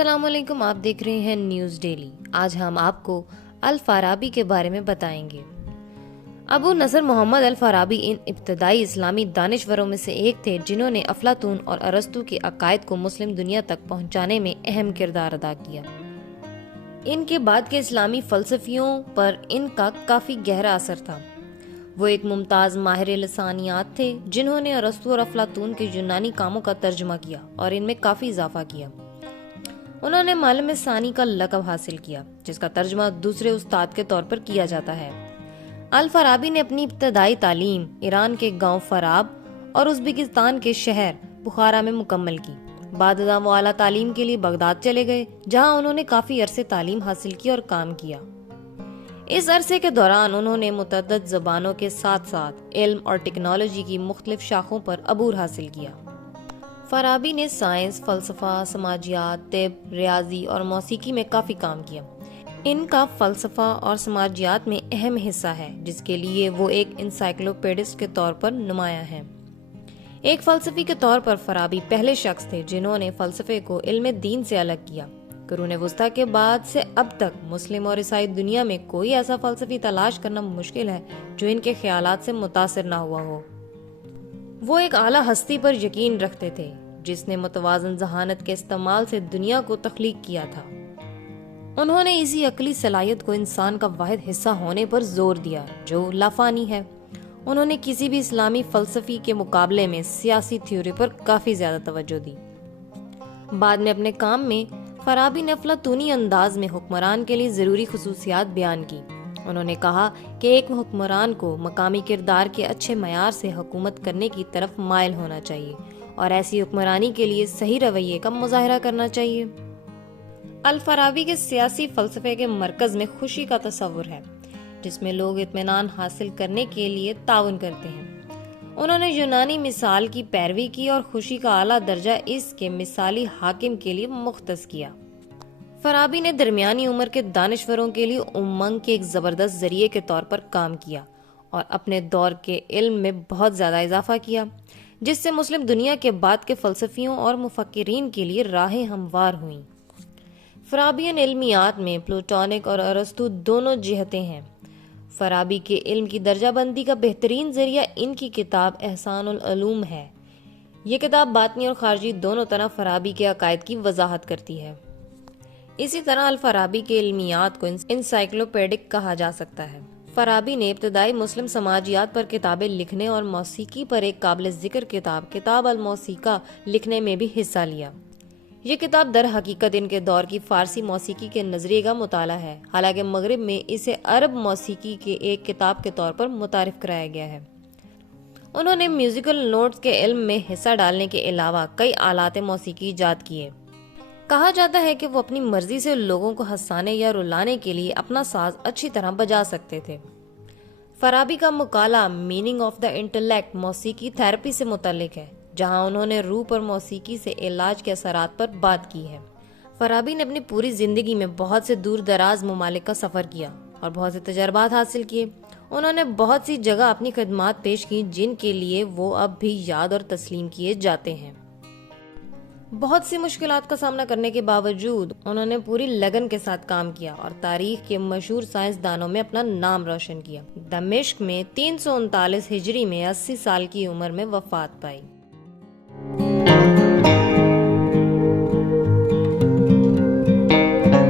السلام علیکم، آپ دیکھ رہے ہیں نیوز ڈیلی۔ آج ہم آپ کو الفارابی کے بارے میں بتائیں گے۔ ابو نصر محمد الفارابی ان ابتدائی اسلامی دانشوروں میں سے ایک تھے جنہوں نے افلاطون اور ارسطو کے عقائد کو مسلم دنیا تک پہنچانے میں اہم کردار ادا کیا۔ ان کے بعد کے اسلامی فلسفیوں پر ان کا کافی گہرا اثر تھا۔ وہ ایک ممتاز ماہر لسانیات تھے جنہوں نے ارسطو اور افلاطون کے یونانی کاموں کا ترجمہ کیا اور ان میں کافی اضافہ کیا۔ انہوں نے معلم ثانی کا لقب حاصل کیا، جس کا ترجمہ دوسرے استاد کے طور پر کیا جاتا ہے۔ الفارابی نے اپنی ابتدائی تعلیم ایران کے گاؤں فراب اور ازبکستان کے شہر بخارا میں مکمل کی۔ بعد ازاں وہ اعلیٰ تعلیم کے لیے بغداد چلے گئے، جہاں انہوں نے کافی عرصے تعلیم حاصل کی اور کام کیا۔ اس عرصے کے دوران انہوں نے متعدد زبانوں کے ساتھ ساتھ علم اور ٹیکنالوجی کی مختلف شاخوں پر عبور حاصل کیا۔ فارابی نے سائنس، فلسفہ، سماجیات، طب، ریاضی اور موسیقی میں کافی کام کیا۔ ان کا فلسفہ اور سماجیات میں اہم حصہ ہے، جس کے لیے وہ ایک انسائکلوپیڈسٹ کے طور پر نمایاں ہیں۔ ایک فلسفی کے طور پر فارابی پہلے شخص تھے جنہوں نے فلسفے کو علم دین سے الگ کیا۔ قرون وسطیٰ کے بعد سے اب تک مسلم اور عیسائی دنیا میں کوئی ایسا فلسفی تلاش کرنا مشکل ہے جو ان کے خیالات سے متاثر نہ ہوا ہو۔ وہ ایک اعلیٰ ہستی پر یقین رکھتے تھے جس نے متوازن ذہانت کے استعمال سے دنیا کو تخلیق کیا تھا۔ انہوں نے اسی عقلی صلاحیت کو انسان کا واحد حصہ ہونے پر زور دیا جو لافانی ہے۔ انہوں نے کسی بھی اسلامی فلسفی کے مقابلے میں سیاسی تھیوری پر کافی زیادہ توجہ دی۔ بعد میں اپنے کام میں فارابی نے افلاطونی انداز میں حکمران کے لیے ضروری خصوصیات بیان کی۔ انہوں نے کہا کہ ایک حکمران کو مقامی کردار کے اچھے معیار سے حکومت کرنے کی طرف مائل ہونا چاہیے اور ایسی حکمرانی کے لیے صحیح رویے کا مظاہرہ کرنا چاہیے۔ الفارابی کے سیاسی فلسفے کے مرکز میں خوشی کا تصور ہے، جس میں لوگ اطمینان حاصل کرنے کے لیے تعاون کرتے ہیں۔ انہوں نے یونانی مثال کی پیروی کی اور خوشی کا اعلیٰ درجہ اس کے مثالی حاکم کے لیے مختص کیا۔ فارابی نے درمیانی عمر کے دانشوروں کے لیے امنگ کے ایک زبردست ذریعے کے طور پر کام کیا اور اپنے دور کے علم میں بہت زیادہ اضافہ کیا، جس سے مسلم دنیا کے بعد کے فلسفیوں اور مفکرین کے لیے راہیں ہموار ہوئیں۔ فارابین علمیات میں پلوٹونک اور ارسطو دونوں جہتیں ہیں۔ فارابی کے علم کی درجہ بندی کا بہترین ذریعہ ان کی کتاب احسان العلوم ہے۔ یہ کتاب باطنی اور خارجی دونوں طرح فارابی کے عقائد کی وضاحت کرتی ہے۔ اسی طرح الفارابی کے علمیات کو انسائکلوپیڈک کہا جا سکتا ہے۔ فارابی نے ابتدائی مسلم سماجیات پر کتابیں لکھنے اور موسیقی پر ایک قابل ذکر کتاب الموسیقہ لکھنے میں بھی حصہ لیا۔ یہ کتاب در حقیقت ان کے دور کی فارسی موسیقی کے نظریے کا مطالعہ ہے، حالانکہ مغرب میں اسے عرب موسیقی کے ایک کتاب کے طور پر متعارف کرایا گیا ہے۔ انہوں نے میوزیکل نوٹس کے علم میں حصہ ڈالنے کے علاوہ کئی آلات موسیقی ایجاد کیے۔ کہا جاتا ہے کہ وہ اپنی مرضی سے لوگوں کو ہنسانے یا رلانے کے لیے اپنا ساز اچھی طرح بجا سکتے تھے۔ فارابی کا مقالہ میننگ آف دا انٹلیکٹ موسیقی تھراپی سے متعلق ہے، جہاں انہوں نے روح پر موسیقی سے علاج کے اثرات پر بات کی ہے۔ فارابی نے اپنی پوری زندگی میں بہت سے دور دراز ممالک کا سفر کیا اور بہت سے تجربات حاصل کیے۔ انہوں نے بہت سی جگہ اپنی خدمات پیش کی جن کے لیے وہ اب بھی یاد اور تسلیم کیے جاتے ہیں۔ بہت سی مشکلات کا سامنا کرنے کے باوجود انہوں نے پوری لگن کے ساتھ کام کیا اور تاریخ کے مشہور سائنسدانوں میں اپنا نام روشن کیا۔ دمشق میں 339 ہجری میں 80 سال کی عمر میں وفات پائی۔